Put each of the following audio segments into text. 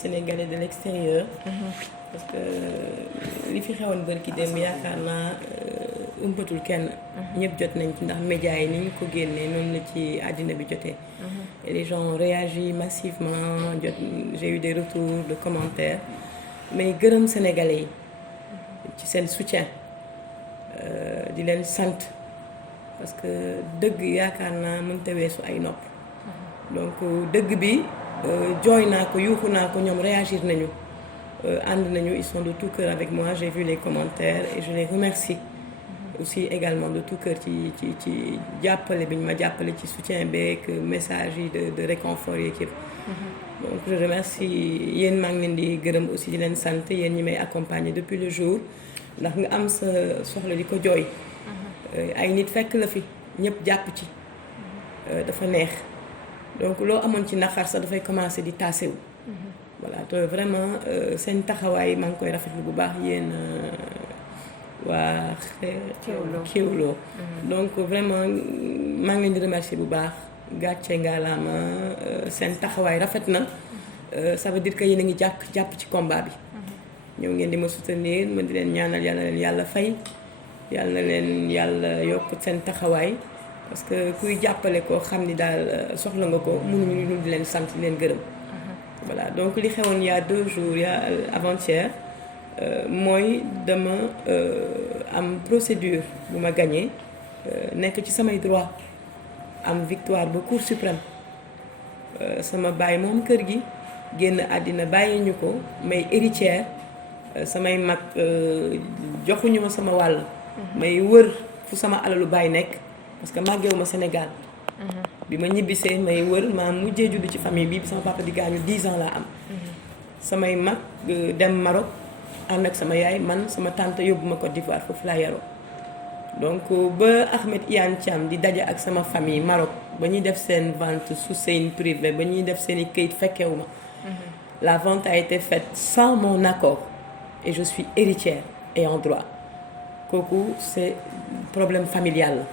Sénégalais de l'extérieur. Parce que li fi xewoon bërki démb yaakaar naa ëmpatul kenn. ñëpp jot nañ ci ndax médias yi ni ñu ko génnee noonu la ci àddina bi jotee. Et les gens ont réagi massivement j'ai eu des retours de commentaires mais gërëm Sénégalais yi ci seen soutien di leen sant parce que dëgg yaakaar naa mënta weesu ay nopp. donc dëgg bi jooy naa ko yuuxu naa ko ñoom réagir nañu. ànd nañu ils sont de tout cœur avec moi j'ai vu les commentaires et je les remercie aussi également de tout cœur ci jàppale bi ñu ma jàppale ci soutien beeg message yi de réconfort yeeg yëpp. donc je remercie yéen maa ngi leen di gërëm aussi di leen sant yéen ñi may accompagner depuis le jour ndax nga am sa soxla di ko jooy. ay nit fekk la fi ñëpp jàpp ci. dafa neex donc loo amoon ci naqar sax dafay commencer di taasewu. voilà te vraiment seen taxawaay maa ngi koy rafetlu bu baax yéen waa Kéwoulo donc vraiment maa ngi leen di remercier bu baax gàcce ngaalaama seen taxawaay rafet na ça veut dire que yéen a ngi jàpp ci combat bi ñëw ngeen di ma soutenir ma di leen ñaanal yàlla leen yàlla fay yàlla na leen yàlla yokk seen taxawaay parce que kuy jàppale ko xam ni daal soxla nga ko mënuñu ñu di leen sant di leen gërëm. voilà donc li xewoon il y a 2 jours avant-hier mooy dama am procédure bu ma gagné nekk ci samay droit am victoire ba Cour suprême sama baay moom kër gi génn àddina bàyyi ñu ko may héritière samay mag joxuñu ma sama wàll. may wër fu sama alalu baay nekk parce que màggewuma Sénégal. bi ma ñibbisee may wër maa mujjee juddu ci famille bi sama papa di gaañu 10 ans laa am. samay mag dem Maroc ànd ak sama yaay man sama tante yóbbu ma Côte d'Ivoire foofu laa yaroo. donc ba Ahmed Iyane Thiam di daje ak sama famille Maroc ba ñuy def seen vente sous seing privé ba ñuy def seen i këyit fekkewu ma. la vente a été faite sans mon accord et je suis héritière et en droit kooku c'est problème familial la.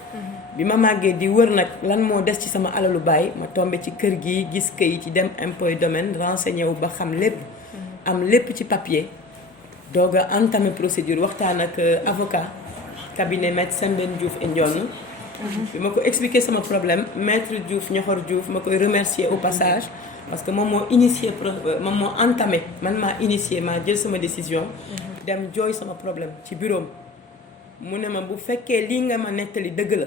bi ma màggee di wër nag lan moo des ci sama alalu baay ma tombé ci kër gi gis këyit yi dem impôt domaine renseigné wu ba xam lépp. am lépp ci papier. doog a entamé procédure waxtaan ak avocat cabinet maître Sembène Diouf et Ndione. bi ma ko expliqué sama problème maître Diouf Ñoxor Diouf ma koy remercier au passage parce que moom moo initié moom moo entamé man maa initié maa jël sama décision. dem jooy sama problème ci bureau mu ne ma bu fekkee lii nga ma nettali dëgg la.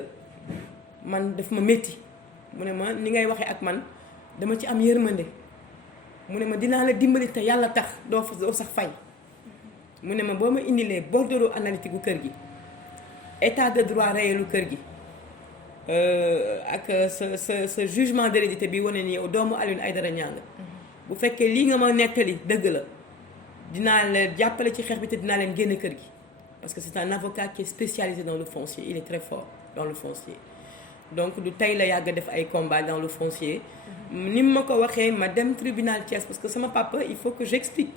man daf ma métti mu ne ma ni ngay waxee ak man dama ci am yërmande mu ne ma dinaa la dimbali te yàlla tax doo sax fay mu ne ma boo ma indilee bordereau analytique gu kër gi état de droit réelu kër gi ak sa jugement d'hérédité bi wane ni yow doomu Alioune Aïdara Niang bu fekkee lii nga ma nettali dëgg la dinaa la jàppale ci xeex bi te dinaa leen génne kër gi parce que c'est un avocat qui est spécialisé dans le foncier il est très fort dans le foncier. donc du tey la yàgg def ay combat dans le foncier. ni ma ko waxee ma dem tribunal Thiès parce que sama papa il faut que j'explique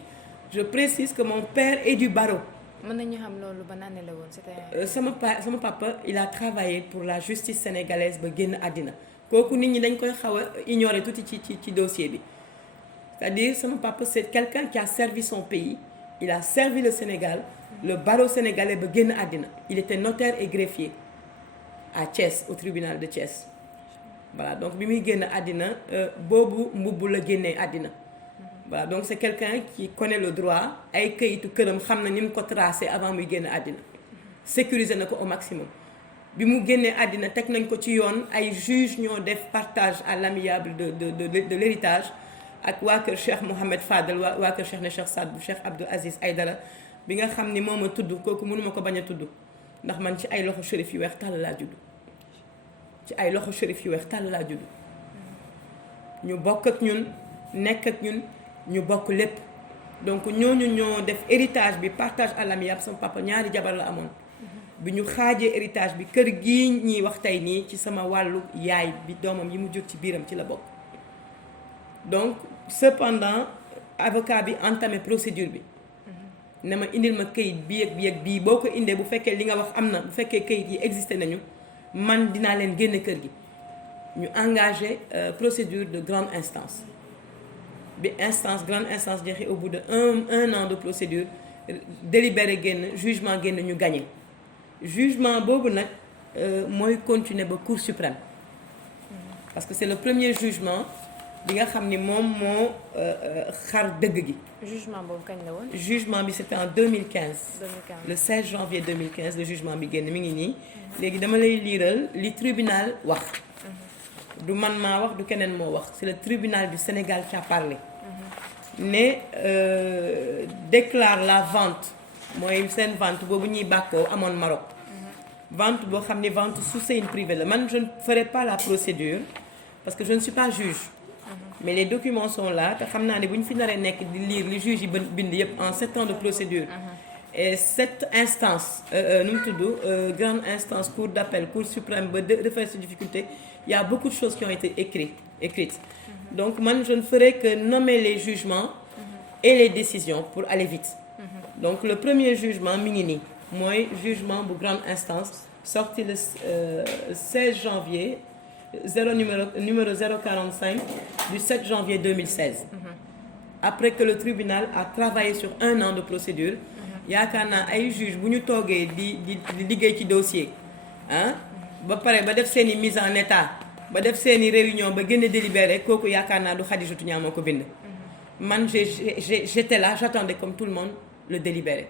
je précise que mon père est du barreau. mën nañu xam loolu ban année la woon c'était. sama papa il a travaillé pour la justice sénégalaise ba génn àddina kooku nit ñi dañ koy xaw a ignorer tuuti ci dossier bi c'est-à-dire sama papa c'est quelqu'un qui a servi son pays il a servi le Sénégal le barreau sénégalais ba génn àddina il était notaire et greffier. à Thiès au tribunal de Thiès voilà donc bi muy génn àddina boobu mbubb la génnee àddina voilà donc c'est quelqu'un qui connaît le droit ay këyitu këram xam na ni mu ko tracé avant muy génn àddina sécuriser na ko au maximum bi mu génnee àddina teg nañ ko ci yoon ay juge ñoo def partage à l'amiable de l'héritage ak waa kër Cheikh Mohamed Fadel waa kër Cheikh ne Cheikh Saad bu Cheikh Abdou Aziz Aïdara bi nga xam ni moo ma tudd kooku mënuma ko bañ a tudd ndax man ci ay loxo shérif yu weex tàll laa judd ci ay loxo shérif yu weex tàll laa judd ñu bokk ak ñun nekk ak ñun ñu bokk lépp donc ñooñu ñoo def héritage bi partage à l'amiable sama papa ñaari jabar la amoon bi ñu xaajee héritage bi kër gii ñuy wax tey nii ci sama wàllu yaay bi doomam yi mu jur ci biiram ci la bokk donc cependant avocat bi entamé procédure bi ne ma indil ma këyit bii ak bii boo ko indee bu fekkee li nga wax am na bu fekkee këyit yi existé nañu man dinaa leen génne kër gi ñu engagé procédure de grande instance bi grande instance jeexee au bout de un an de procédure délibéré génn jugement génn ñu gagné jugement boobu nag mooy continuer ba Cour suprême parce que c'est le premier jugement bi nga xam ni moom moo xar dëgg gi. jugement boobu kañ la woon. jugement bi c'était en 2015. 2015 le 16 janvier 2015 le jugement bi génn mi ngi nii. léegi dama lay liiral li tribunal wax. du man maa wax du keneen moo wax c'est le tribunal du Sénégal qui a parlé. ne déclare la vente mooy seen vente boobu ñuy bàkkoo amoon Maroc. vente boo xam ne vente sous seing privé la man je ne ferai pas la procédure parce que je ne suis pas juge. mais les documents sont là te xam naa ne bu ñu fi naree nekk di lire li juge yi bind yëpp en 7 ans de procédure. et 7 instances nu mu tudd grande instance cour d'appel cour suprême ba référé difficulté il y a beaucoup de choses qui ont été écrites. donc man je ne ferai que nommer les jugements et les décisions pour aller vite. donc le premier jugement mi ngi nii mooy jugement bu grande instance sorti le 16 janvier. numéro 045 du 7 janvier 2016. Après que le tribunal a travaillé sur 1 an de procédure. yaakaar naa ay juge bu ñu toogee di liggéey ci dossier ah ba pare ba def seeni mise en état ba def seeni réunion ba gën a délibéré kooku yaakaar naa du Khadijatou Niang moo ko bind. man j'étais là j'attendais comme tout le monde le délibéré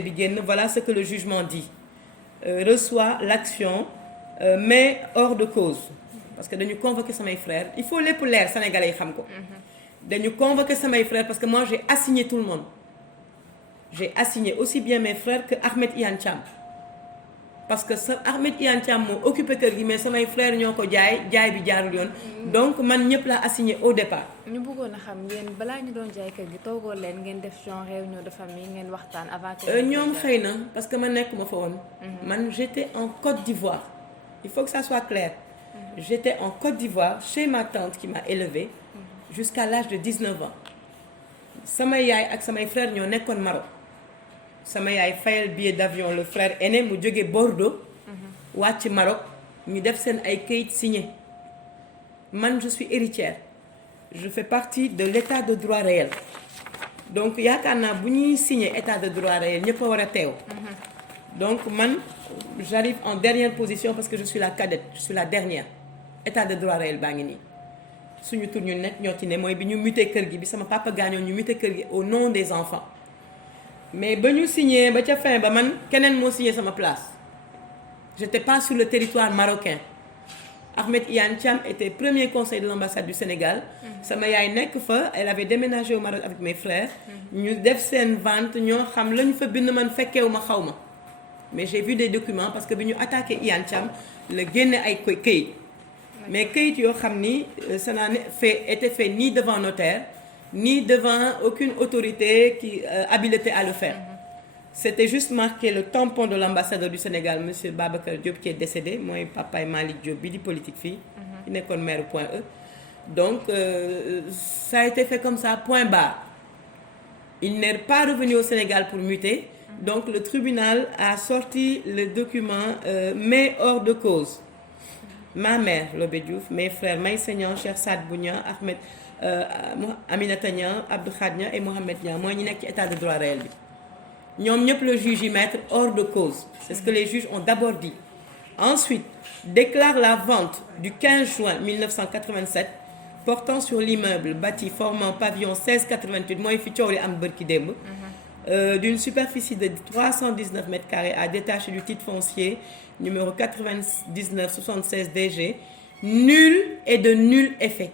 bi génn voilà ce que le jugement dit reçoit l'action mais hors de cause parce que dañu convoqué samay frères il faut lépp leer sénégalais yi xam ko. dañu convoqué samay frères parce que moi j'ai assigné tout le monde j'ai assigné aussi bien mes frères que Ahmed Iyane Thiam parce que Ahmed Iyane Thiam moo occupé kër gi mais samay frères ñoo ko jaay bi jaarul yoon donc man ñëpp laa assigné au départ. ñu bëggoon a xam yéen balaa ñu doon jaay kër gi toogoo leen ngeen def genre réunion de famille ngeen waxtaan avant que. ñoom xëy na parce que man nekkuma fa woon. man j'étais en Côte d'Ivoire. il faut que ça soit clair. J'étais en Côte d'Ivoire chez ma tante qui m'a élevée jusqu'à l'âge de 19 ans. samay yaay ak samay frères ñoo nekkoon Maroc. sama yaay fayal billet d'avion le frère aîné mu jóge Bordeaux. wàcc Maroc ñu def seen ay kayit signé. man je suis héritière. je fais partie de l'état de droit réel. donc yaakaar naa bu ñuy signé état de droit réel ñëpp a war a teew. donc man j'arrive en dernière position parce que je suis la cadette je suis la dernière état de droit réel baa ngi nii suñu tur ñu nekk ñoo ci ne mooy bi ñu muté kër gi bi sama papa gaañoo ñu muté kër gi au nom des enfants mais ba ñu signé ba ca fin ba man keneen moo signé sama place j'étais pas sur le territoire marocain. Ahmed Iyane Thiam était premier conseiller de l'ambassade du Sénégal. sama yaay nekk fa elle avait déménagé au Maroc avec mes frères. ñu def seen vente ñoo xam lañu fa bind man fekkeewu ma xaw ma. mais j'ai vu des documents parce que bi ñu attaqué Iyane Thiam la génne ay këyit mais këyit yoo xam ni ça n'a été fait ni devant notaire ni devant aucune autorité qui habilitée à le faire. C'était juste marqué le tampon de l'ambassadeur du Sénégal monsieur Babacar Diop qui est décédé mooy papaay Malick Diop bi di politique fii ki nekkoon maire Point E donc ça a été fait comme ça point barre. il n'est pas revenu au Sénégal pour muter. Donc le tribunal a sorti le document mais hors de cause. Ma mère Lobé Diouf, mes frères Maïssa Niang, Cheikh Saad Bou Niang, Ahmed Aminata Niang, Abdou Khad Niang et Mohamed Niang mooy ñi nekk ci état de droit réel bi. ñoom ñëpp le juge y mettre hors de cause. C'est ce que les juges ont d'abord dit. Ensuite, déclare la vente du 15 juin 1987 portant sur l'immeuble bâti formant pavillon 1688 mooy fi coow li am bërki démb. D'une superficie de 319 mètres carrés à détacher du titre foncier numéro 9976 DG, nul et de nul effet.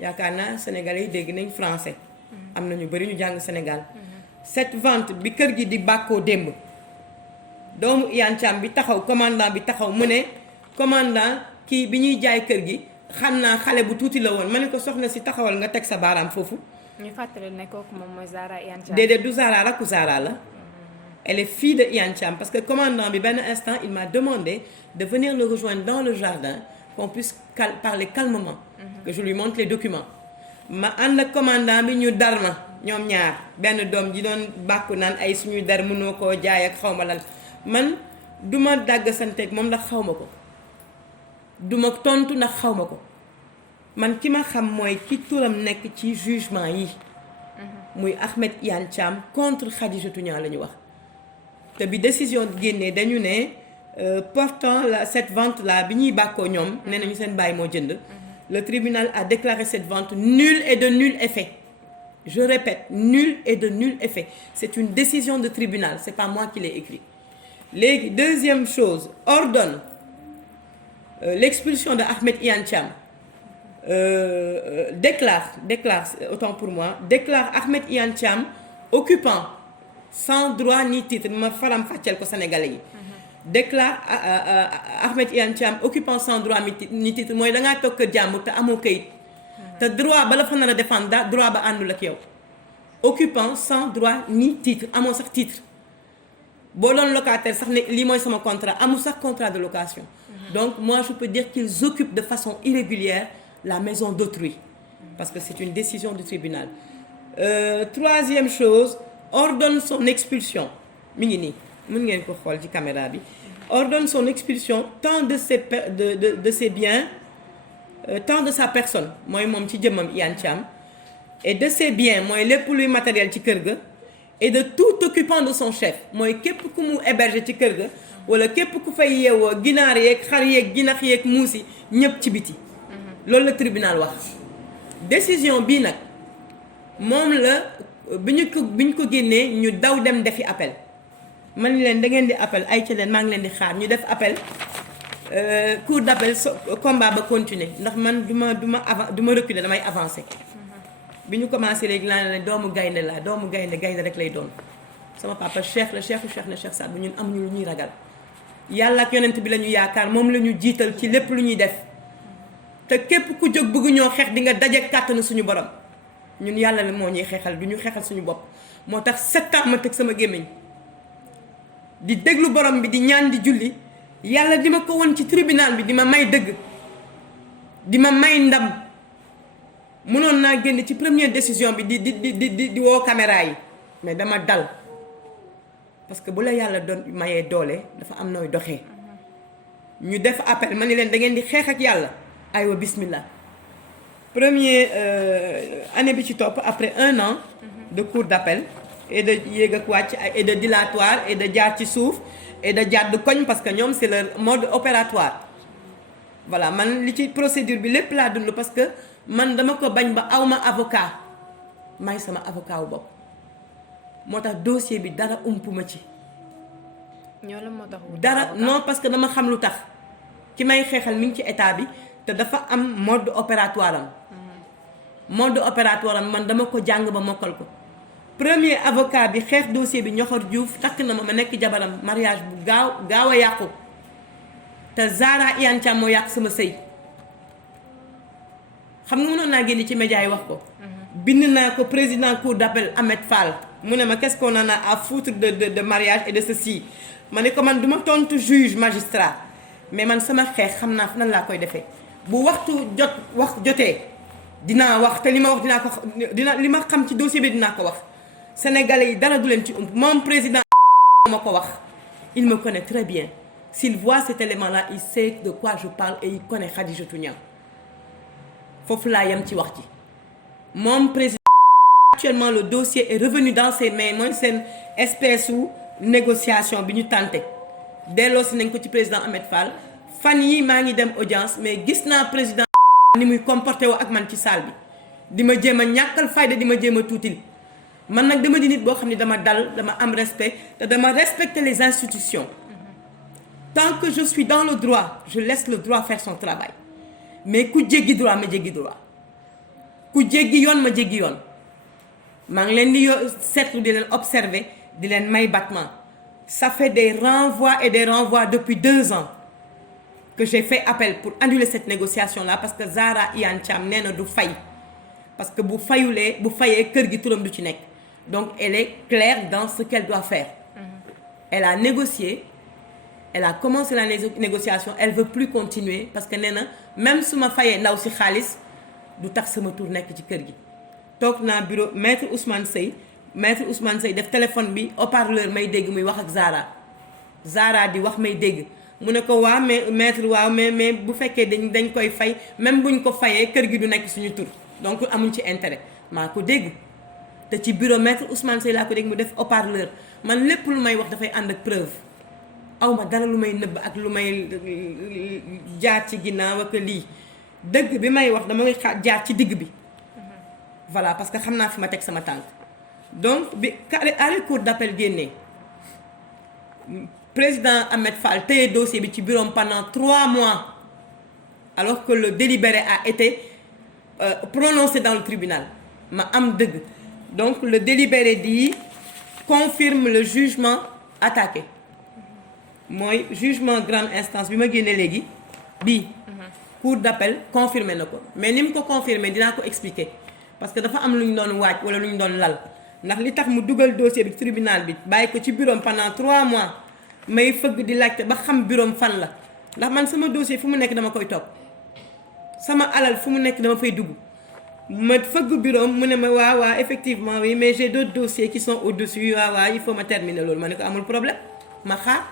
yaakaar naa Sénégalais yi dégg nañ français. am na ñu bari ñu jàng Sénégal. Cette vente bi kër gi di bàkkoo démb doomu Iyane Thiam bi taxaw commandant bi taxaw mu ne commandant kii bi ñuy jaay kër gi xam naa xale bu tuuti la woon ma ne ko soxna si taxawal nga teg sa baaraam foofu. ñu fàttali ne kooku moom mooy Zahra Iyane Thiam. déedéet du Zahra rakku Zahra la. elle est fille de Iyane Thiam parce que commandant bi benn instant il m'a demandé de venir le rejoindre dans le jardin qu'on puisse parler calmement. que je lui montre les documents. ma ànd ak commandant bi ñu dar ma ñoom ñaar benn doom ji doon bàkku naan ay suñuy dar mënoo koo jaay ak xaw ma lan man du ma dàgg santeeg moom ndax xaw ma ko du ma tontu ndax xaw ma ko man ki ma xam mooy ki turam nekk ci jugement yi muy Ahmed Iyane Thiam contre Khadijatou Niang la ñu wax te bi décision génnee dañu ne portant cette vente là bi ñuy bàkkoo ñoom nee nañu seen bàyyi moo jënd le tribunal a déclaré cette vente nulle et de nul effet. Je répète, nul et de nul effet. C'est une décision de tribunal, c'est pas moi qui l'ai écrit. Léegi deuxième chose, ordonne l'expulsion de Ahmed Iyane Thiam. Déclare, autant pour moi, déclare Ahmed Iyane Thiam occupant sans droit ni titre, ma faram fàcceel ko Sénégalais yi. Déclare Ahmed Iyane Thiam occupant sans droit ni titre mooy da ngaa toog kër jàmbur te amoo kayit. te droit ba la fa nar a défendre droit ba àndul ak yow occupant sans droit ni titre amoo sax titre boo doon locataire sax ne lii mooy sama contrat amul sax contrat de location. Donc moi je peux dire qu'ils occupent de façon irrégulière la maison d'autrui parce que c'est une décision du tribunal. Troisième chose, ordonne son expulsion mi ngi nii mën ngeen ko xool ci caméra bi ordonne son expulsion tant de ses biens tant de sa personne mooy moom ci jëmmam Iyane Thiam et de ses biens mooy lépp luy matériel ci kër ga et de tout occupant de son chef mooy képp ku mu héberger ci kër ga wala képp ku fay yeewoo ginaar yeeg xar yeeg ginax yeeg muus yi ñëpp ci biti loolu la tribunal wax décision bii nag moom la bi ñu ko génnee ñu daw dem defi appel man ni leen da ngeen di appel ay ca leen maa ngi leen di xaar ñu def appel cour d'appel combat ba continuer ndax man du ma reculer damay avancer bi ñu commencé léegi laa ne doomu gaynde la doomu gaynde rek lay doon sama papa cheikh la cheikh na cheikh Saad bu ñun amuñu lu ñuy ragal yàlla ak yonent bi la ñu yaakaar moom la ñu jiital ci lépp lu ñuy def te képp ku jóg bëgg ñoo xeex di nga daje kàttanu suñu borom ñun yàlla la moo ñuy xeexal du ñu xeexal suñu bopp moo tax 7 ans ma tëg sama gémmiñ di déglu borom bi di ñaan di julli yàlla di ma ko won ci tribunal bi di ma may dëgg di ma may ndam mënoon naa génn ci première décision bi di woo caméra yi mais dama dal parce que bu la yàlla doon mayee doole dafa am nooy doxee ñu def appel ma ni leen da ngeen di xeex ak yàlla aywa bismillah premier année bi ci topp après 1 an de cour d'appel et de yéeg ak wàcc et de dilatoire et de jaar ci suuf et de jàdd koñ parce que ñoom c'est leur mode opératoire voilà man li ci procédure bi lépp laa dund parce que man dama ko bañ ba awma avocat may sama avocat wu bopp moo tax dossier bi dara umpuma ci ñoo la moo tax dara non parce que dama xam lu tax ki may xeexal mi ngi ci état bi te dafa am mode opératoire am mode opératoire am man dama ko jàng ba mokkal ko premier avocat bi xeex dossier bi Ñoxor Diouf takk na ma nekk jabaram mariage bu gaaw a yàqu te Zahra Iyane Thiam moo yàq sama sëy xam nga mënoon naa génn ci média yi wax ko bind naa ko président cour d'appel Ahmed Fall mu ne ma qu'est-ce qu'on en a à foutre de mariage et de ceci ma ne ko man du ma tontu juge magistrat mais man sama xeex xam naa nan laa koy defee bu waxtu jotee dinaa wax te li ma wax li ma xam ci dossier bi dinaa ko wax sénégalais yi dara du leen ci moom président ma ko wax il me connaît très bien s'il voit cet élément là il sait de quoi je parle et il connaît Khadijatou Niang foofu laa yem ci wax ji moom président actuellement le dossier est revenu dans ses mains mooy seen espèce u négociation bi ñu tenté delloo si nañ ko ci président Ahmed Fall fan yi maa ngi dem audience mais gis naa président ni muy comporté woo ak man ci salle bi di ma jéem a ñàkkal fayda di ma jéem a tuutil man nag dama di nit boo xam ne dama dal dama am respect te dama respecter les institutions tant que je suis dans le droit je laisse le droit faire son travail mais ku jéggi droit ma jéggi droit ku jéggi yoon ma jéggi yoon maa ngi leen di seetlu di leen observer di leen may battement ça fait des renvois et des renvois depuis 2 ans que j'ai fait appel pour annuler cette négociation là parce que Zahra Iyane Thiam nee na du fay parce que bu fayee kër gi turam du ci nekk donc elle est claire dans ce qu'elle doit faire elle a négocié elle a commencé la négociation elle veut plus continuer parce que nee na même su ma fayee ndaw si xaalis du tax sama tur nekk ci kër gi toog naa bureau maître Ousmane Seye def téléphone bi haut-parleur may dégg muy wax ak Zahra di wax may dégg mu ne ko waa mais maître waaw mais bu fekkee dañ koy fay même buñ ko fayee kër gi du nekk suñu tur donc amuñ ci intérêt maa ko dégg te ci bureau maître Ousmane Seye laa ko dégg mu def haut-parleur man lépp lu may wax dafay ànd ak preuve awma dara lu may nëbb ak lu may jaar ci ginnaaw ak lii dëgg bi may wax dama jaar ci digg bi voilà parce que xam naa fi ma teg sama tànk donc bi arrêt cour d'appel génnee président Ahmed Fall téye dossier bi ci bureau pendant 3 mois alors que le délibéré a été prononcé dans le tribunal ma am dëgg donc le délibéré dit confirme le jugement attaqué mooy jugement grande instance bi ma génne léegi bii cour d'appel confirmé na ko mais ni mu ko confirmé dinaa ko expliquer parce que dafa am lu ñu doon waaj wala lu ñu doon lal ndax li tax mu dugal dossier bi tribunal bi bàyyi ko ci bureau pendant 3 mois may fëgg di laajte ba xam bureau fan la ndax man sama dossier fu mu nekk dama koy topp sama alal fu mu nekk dama fay dugg ma fëgg bureau mu ne ma waa effectivement oui mais j'ai d'autres dossiers qui sont au-dessus waa il faut ma terminer loolu ma ne ko amul problème ma xaar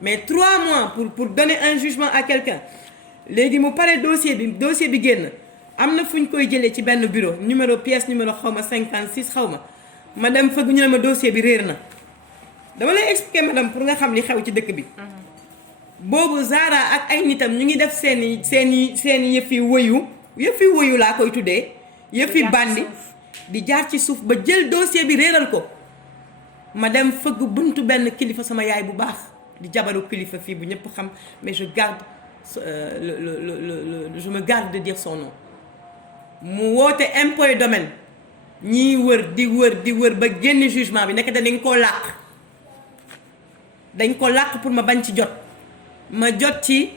mais 3 mois pour donner un jugement à quelqu'un léegi mu pare dossier bi génn am na fu ñu koy jëlee ci benn bureau pièce numéro xaw ma 56 xaw ma dem fëgg ñu ne ma dossier bi réer na dama lay expliquer madame pour nga xam li xew ci dëkk bi boobu Zahra ak ay nitam ñu ngi def seeni yëfi wëyu laa koy tuddee yëfi bandi di jaar ci suuf ba jël dossier bi réeral ko ma dem fëgg buntu benn kilifa sama yaay bu baax di jabaru kilifa fii bu ñëpp xam mais je me garde de dire son nom mu woote impôt et domaine ñiy wër di wër ba génn jugement bi nekk dañ ko làq pour ma bañ ci jot ma jot ci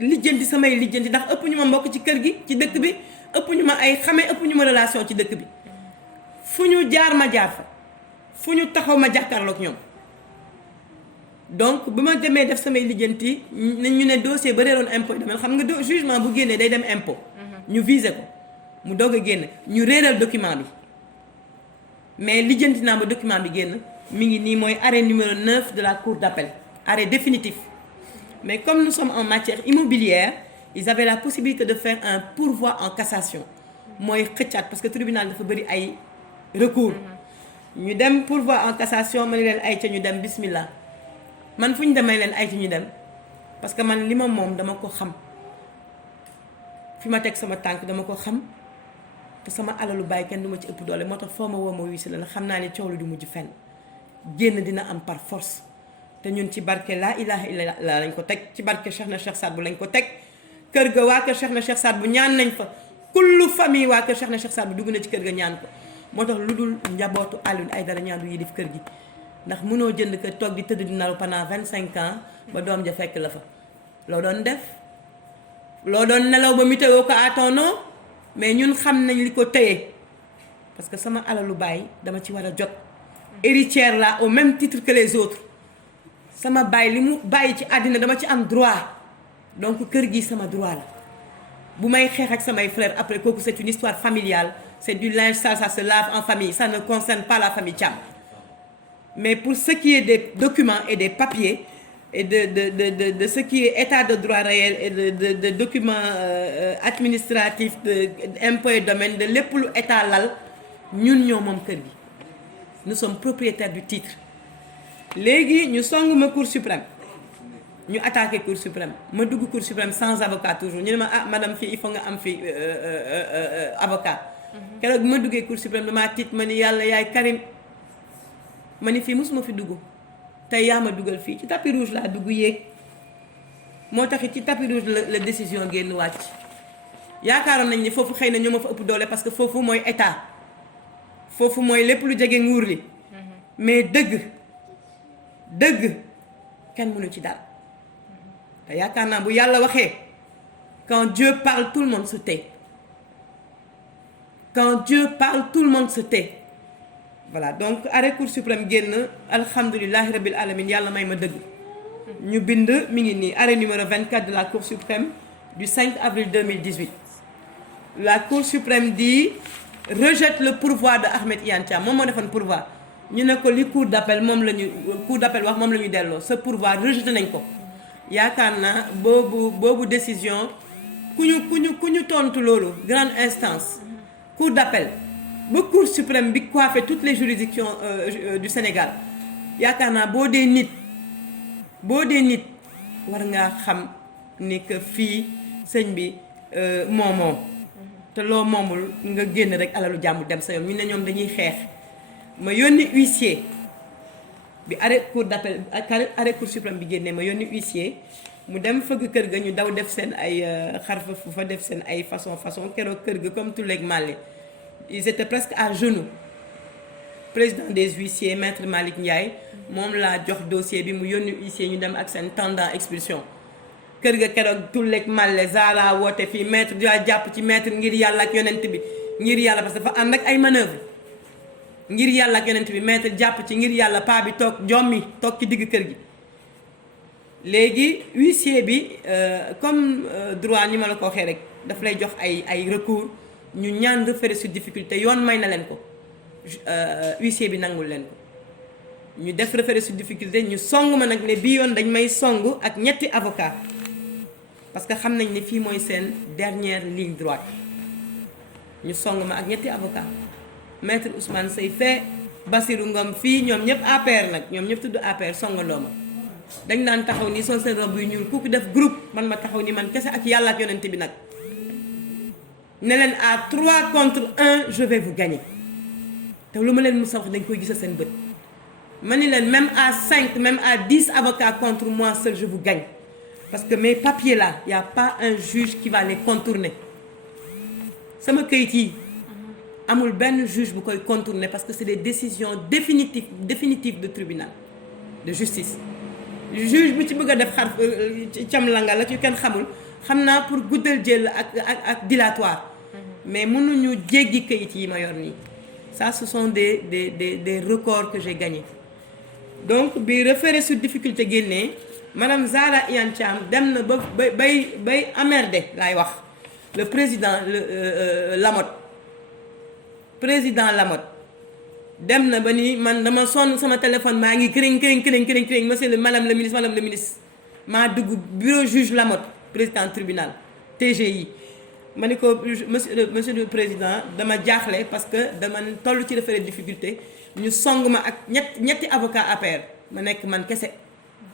lijjanti samay lijjanti ndax ëpp ñu ma mbokk ci kër gi ci dëkk bi ëpp ñu ma ay xame ëpp ñu ma relation ci dëkk bi fu ñu jaar ma jaar fa fu ñu taxaw ma jàkkaarloog ñoom donc bi ma demee def samay lijjanti ñu ne dossier ba réeroon impôt domaine xam nga jugement bu génnee day dem impôt ñu visé ko mu doog a génn ñu réeral document bi mais lijjanti naa ba document bi génn mi ngi nii mooy arrêt numéro 9 de la cour d'appel arrêt définitif mais comme nous sommes en matière immobilière ils avaient la possibilité de faire un pourvoi en cassation mooy xëccaat parce que tribunal dafa bëri ay recours ñu dem pourvoi en cassation ma ne leen ay ca ñu dem bismillah man fu ñu demee leen ay ca ñu dem parce que man li ma moom dama ko xam fi ma teg sama tànk dama ko xam te sama alalu bàyyi kenn du ma ci ëpp doole moo tax foo ma woo ma wisi la ndax xam naa ne coow lu du mujj fenn génn dina am par force te ñun ci barke laa ilaha illallah lañ ko teg ci barke Cheikh na Cheikh Saad bu lañ ko teg kër ga waa kër Cheikh na Cheikh Saad bu ñaan nañ fa kullu famille waa kër Cheikh na Cheikh Saad bu dugg na ci kër ga ñaan ko moo tax lu dul njabootu Alioune Aïdara ñaan du yi def kër gi ndax mënoo jënd kër toog di tëdd di naru pendant 25 ans ba doom ja fekk la fa loo doon def loo doon nelaw ba météo ko à ton nom mais ñun xam nañ li ko téye parce que sama alalu baay dama ci war a jot héritière là au même titre que les autres sama baay li mu bàyyi ci àddina dama ci am droit donc kër gi sama droit la bu may xeex ak samay frères après kooku c'est une histoire familiale c'est du linge sale, ça se lave en famille, ça ne concerne pas la famille Thiam. Mais pour ce qui est des documents et des papiers et de ce qui est état de droit réel et de documents administratifs, d'impôts et domaines, de lépp lu état lal ñun ñoo moom kër gi. Nous sommes propriétaires du titre. Léegi ñu song ma Cour suprême ñu attaqué Cour suprême ma dugg Cour suprême sans avocat toujours ñu ne ma madame fii il faut nga am fi avocat. Keroog ma duggee Cour suprême damaa tiit ma ni yàlla yaay Karim ma ni fii mosuma fi dugg tey yaa ma dugal fii ci tapis rouge laa dugg yéeg moo taxit ci tapis rouge la décision génn wàcc yaakaaroon nañ ni foofu xëy na ñoo ma fa ëpp doole parce que foofu mooy état foofu mooy lépp lu jege nguur li mais dëgg kenn mënu ci dara te yaakaar naa bu yàlla waxee quand Dieu parle tout le monde se tait quand Dieu parle tout le monde se tait voilà donc arrêt Cour suprême génn alhamdulilahi rabbil alamin yàlla may ma dëgg ñu bind mi ngi nii arrêt numéro 24 de la Cour suprême du 5 avril 2018 la Cour suprême dit rejette le pourvoi de Ahmed Iyane Thiam moom moo defoon pourvoi ñu ne ko li cour d'appel moom la ñu cour d'appel wax moom la ñu delloo ce pourvoi rejeté nañ ko yaakaar naa boobu décision ku ñu tontu loolu grande instance cour d'appel ba cour suprême bi coiffé toutes les juridictions du Sénégal yaakaar naa boo dee nit war ngaa xam ni que fii sëñ bi moomoo te loo moomul nga génn rek alalu jàmm dem sa yoon ñu ne ñoom dañuy xeex ma yónni huissier bi arrêt cour d'appel arrêt cour suprême bi génnee ma yónni huissier mu dem fëgg kër ga ñu daw def seen ay xarfa fu fa def seen ay façon keroog kër ga comme Tulle ak Màlle ils étaient presque à genoux président des huissiers maître Malick Ndiaye moom laa jox dossier bi mu yónni huissier ñu dem ak seen tendant expulsion kër ga keroog Tulle ak Màlle Zara woote fii maître di jàpp ci maître ngir yàlla ak yonent bi ngir yàlla parce que dafa ànd ak ay manœuvre ngir yàlla ak yonent bi maître jàpp ci ngir yàlla paa bi toog jommi toog ci digg kër gi léegi huissier bi comme droit ni ma la ko waxee rek daf lay jox ay recours ñu ñaan référé sur difficulté yoon may na leen ko huissier bi nangul leen ko ñu def référé sur difficulté ñu song ma nag ne bii yoon dañ may song ak ñetti avocat parce que xam nañ ne fii mooy seen dernière ligne droite ñu song ma ak ñetti avocat maître Ousmane Seye fee Bassirou Ngom fii ñoom ñëpp APR nag ñoom ñëpp tudd APR songandoo ma dañ daan taxaw ni sol seen robe yu ñuul ku def groupe man ma taxaw ni man kese ak yàlla ak yonent bi nag ne leen à 3 contre 1 je vais vous gagner te lu ma leen musa wax dañ koy gis seen bët ma ni leen même à 5 même à 10 avocats contre moi seul je vous gagne parce que mes papiers là y a pas un juge qui va les contourner sama kayit yi amul benn juge bu koy contourner parce que c'est des décisions définitives de tribunal de justice juge bu ci bëgg a def xar cam langa la ci kenn xamul xam naa pour guddal jël ak dilatoire mais mënuñu jéggi kayit yi ma yor nii ça ce sont des records que j'ai gagnés donc bi référé sur difficulté génnee madame Zahra Iyane Thiam dem na ba bay emmerdé laay wax le président Lamotte dem na ba ni man dama sonn sama téléphone maa ngi këriñ monsieur le madame le ministre maa dugg bureau juge Lamotte président tribunal TGI ma ni ko monsieur le président dama jaaxle parce que dama toll ci référé difficulté ñu song ma ak ñetti avocat APR ma nekk man kese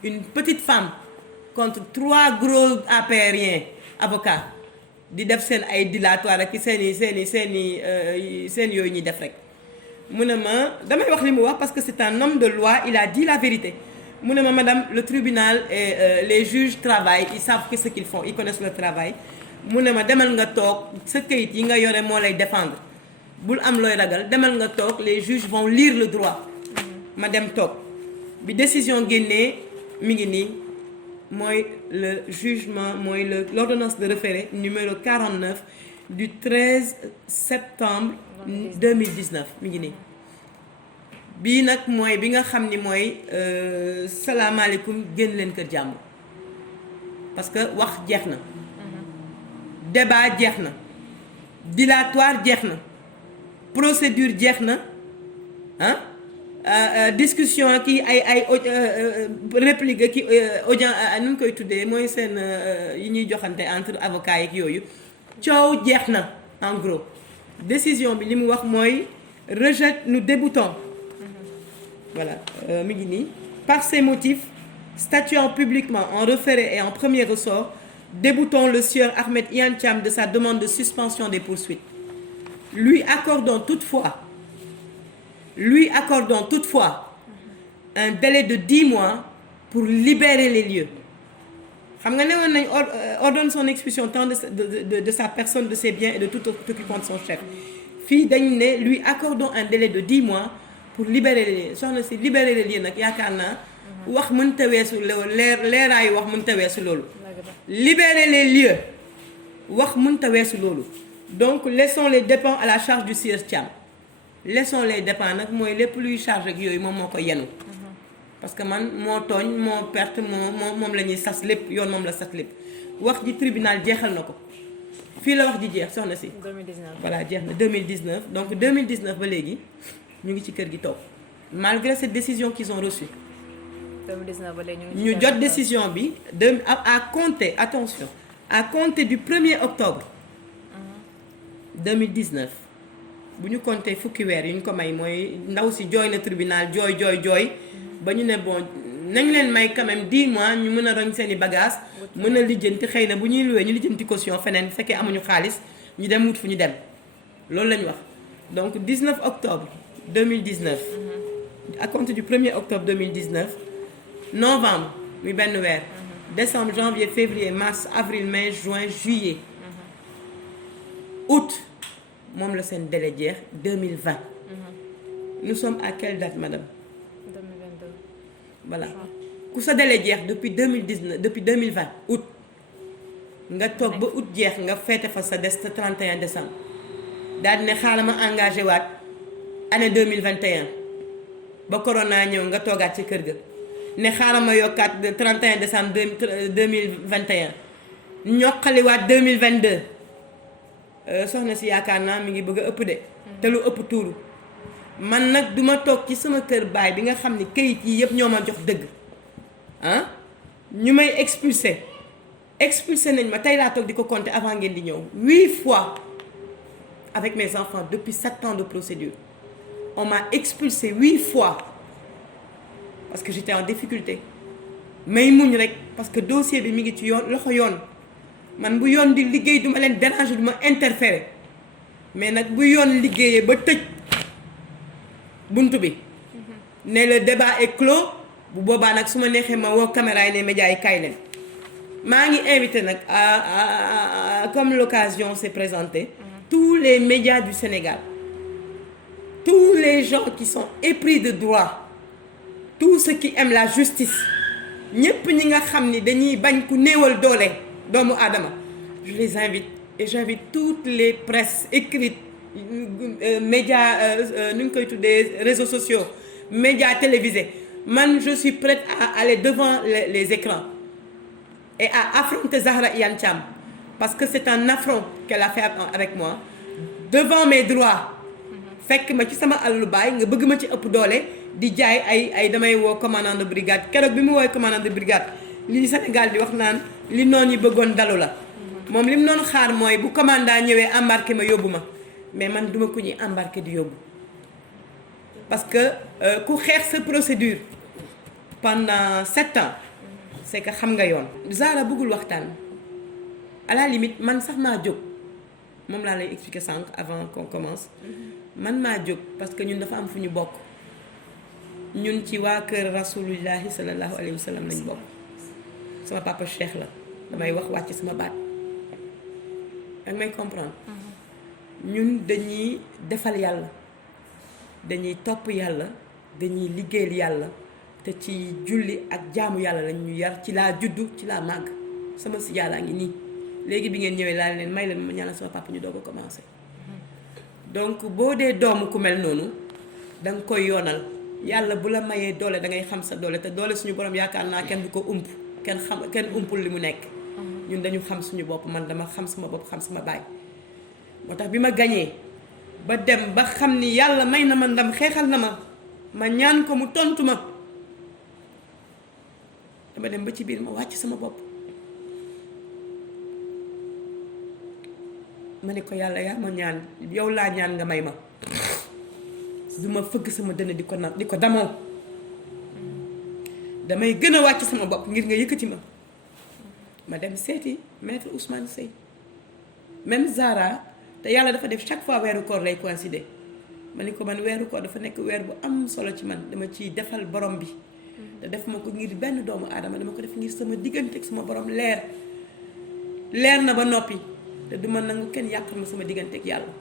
une petite femme contre 3 gros APRiens avocats di def seen ay dilatoire ak seen yooyu ñuy def rek mu ne ma damay wax li mu wax parce que c'est un homme de loi il a dit la vérité mu ne ma madame le tribunal et les juges travaillent ils savent ce qu'ils font ils connaissent le travail mu ne ma demal nga toog sa këyit yi nga yore moo lay défendre bul am looy ragal demal nga toog les juges vont lire le droit ma dem toog bi décision génnee mi ngi nii mooy le jugement mooy l'ordonnance de référé numéro 49 du 13 septembre 2019 mi ngi nii bii nag mooy bi nga xam ni mooy salaamaaleykum génn leen kër jàmbur parce que wax jeex na débat jeex na dilatoire jeex na procédure jeex na discussion kii ay réplique ki audience nu ñu koy tuddee mooy seen yi ñuy joxante entre avocats yeeg yooyu coow jeex na en gros décision bi li mu wax mooy rejette nous déboutons voilà mi ngi nii par ces motifs statuant publiquement en référé et en premier ressort déboutons le sieur Ahmed Iyane Thiam de sa demande de suspension des poursuites lui accordons toutefois un délai de 10 mois pour libérer les lieux xam nga ne woon nañ ordonne son expulsion tant de sa personne de ses biens et de tout occupant de son chef fii dañ ne lui accordons un délai de 10 mois pour libérer les lieux soxna si libérer les lieux nag yaakaar naa wax mënta weesu leeraayu wax mënta weesu loolu libérer les lieux wax mënta weesu loolu donc laissons les dépens à la charge du sieur Thiam laissons les dépens nag mooy lépp luy charge ak yooyu moom moo ko yenu parce que man moo tooñ moo perte moom la ñuy sas lépp yoon moom la sas lépp wax ji tribunal jeexal na ko fii la wax ji jeex soxna si 2019 voilà jeex na 2019 donc 2019 ba léegi ñu ngi ci kër gi toog malgré cette décision qu'ils ont reçue 2019 ba léegi ñu jot décision bi à compter attention à compter du 1er octobre 2019 bu ñu compter fukki weer yu ñu ko may mooy ndaw si jooy na tribunal jooy ba ñu ne bon nañ leen may quand même 10 mois ñu mën a roñ seen i bagages mën a lijjanti xëy na bu ñuy luwee ñu lijjanti caution feneen fekkee amuñu xaalis ñu dem wut fu ñu dem loolu la ñu wax donc 19 octobre 2019 à compter du 1er octobre 2019 novembre muy benn weer décembre janvier février mars avril mai juin juillet août moom la seen délai jeex 2020 nous sommes à quelle date madame 2022 voilà ku sa délai jeex depuis 2020 août nga toog ba août jeex nga feete fa sa des sa 31 décembre daal di ne xaaral ma engagé waat année 2021 ba corona ñëw nga toogaat ci kër ga ne xaaral ma yokkaat 31 décembre 2021 ñoqaliwaat 2022 soxna si yaakaar naa mi ngi bëgg a ëpp de te lu ëpp tuuru man nag duma toog ci sama kër baay bi nga xam ni kayit yi yëpp ñoo ma jox dëgg ah ñu may expulsé nañ ma tey laa toog di ko compter avant ngeen di ñëw 8 fois avec mes enfants depuis 7 ans de procédure on m'a expulsé 8 fois parce que j'étais en difficulté may muñ rek parce que dossier bi mi ngi ci yoon loxo yoon man bu yoon di liggéey duma leen déranger duma interférer mais nag bu yoon liggéeyee ba tëj buntu bi ne le débat est clos bu boobaa nag su ma neexee ma woo caméra yi ne médias yi kaay leen maa ngi invité nag comme l'occasion s'est présentée tous les médias du Sénégal tous les gens qui sont épris de droit tous ceux qui aiment la justice ñépp ñi nga xam ni dañuy bañ ku néewal doole doomu aadama je les invite et j'invite toutes les presses écrites médias nu ñu koy tuddee réseaux sociaux médias télévisés man je suis prête à aller devant les écrans et à affronter Zahra Iyane Thiam parce que c'est un affront qu'elle a fait avec moi devant mes droits fekk ma ci sama àllu baay nga bëgg ma ci ëpp doole di jaay ay damay woo commandant de brigade keroog bi mu woowee commandant de brigade li Sénégal di wax naan li noon yi bëggoon dalu la moom li mu doon xaar mooy bu commandant ñëwee embarqué ma yóbbu ma mais man duma ko ñuy embarqué di yóbbu parce que ku xeex sa procédure pendant 7 ans c'est que xam nga yoon Zahra bëggul waxtaan à la limite man sax maa jóg moom laa lay expliquer sànq avant qu'on commence man maa jóg parce que ñun dafa am fu ñu bokk ñun ci waa kër rasulullahi sallallahu alayhi wa sallam lañ bokk sama papa Cheikh la damay wax wàcc sama baat ak may comprendre ñun dañuy defal yàlla dañuy topp yàlla dañuy liggéeyal yàlla te ci julli ak jaamu yàlla lañ ñu yar ci laa juddu ci laa màgg sama si yàllaa ngi nii léegi bi ngeen ñëwee laa leen may leen ma ñaanal sama papa ñu doog a commencé donc boo dee doomu ku mel noonu danga koy yoonal yàlla bu la mayee doole da ngay xam sa doole te doole suñu borom yaakaar naa kenn du ko ump kenn umpul li mu nekk ñun dañu xam suñu bopp man dama xam sama bopp xam sama baay moo tax bi ma gañee ba dem ba xam ni yàlla may na ma ndam xeexal na ma ñaan ko mu tontu ma dama dem ba ci biir ma wàcc sama bopp ma ne ko yàlla yaa ma ñaan yow laa ñaan nga may ma du ma fëgg sama dënn di ko damoo damay gën a wàcc sama bopp ngir nga yëkkati ma dem seeti maître Ousmane Seye même Zahra te yàlla dafa def chaque fois weeru koor lay coïncider ma ni ko man weeru koor dafa nekk weer bu am solo ci man dama ciy defal borom bi te def ma ko ngir benn doomu aadama dama ko def ngir sama diggante ak sama borom leer na ba noppi te du ma nangu kenn yàqal ma sama diggante ak yàlla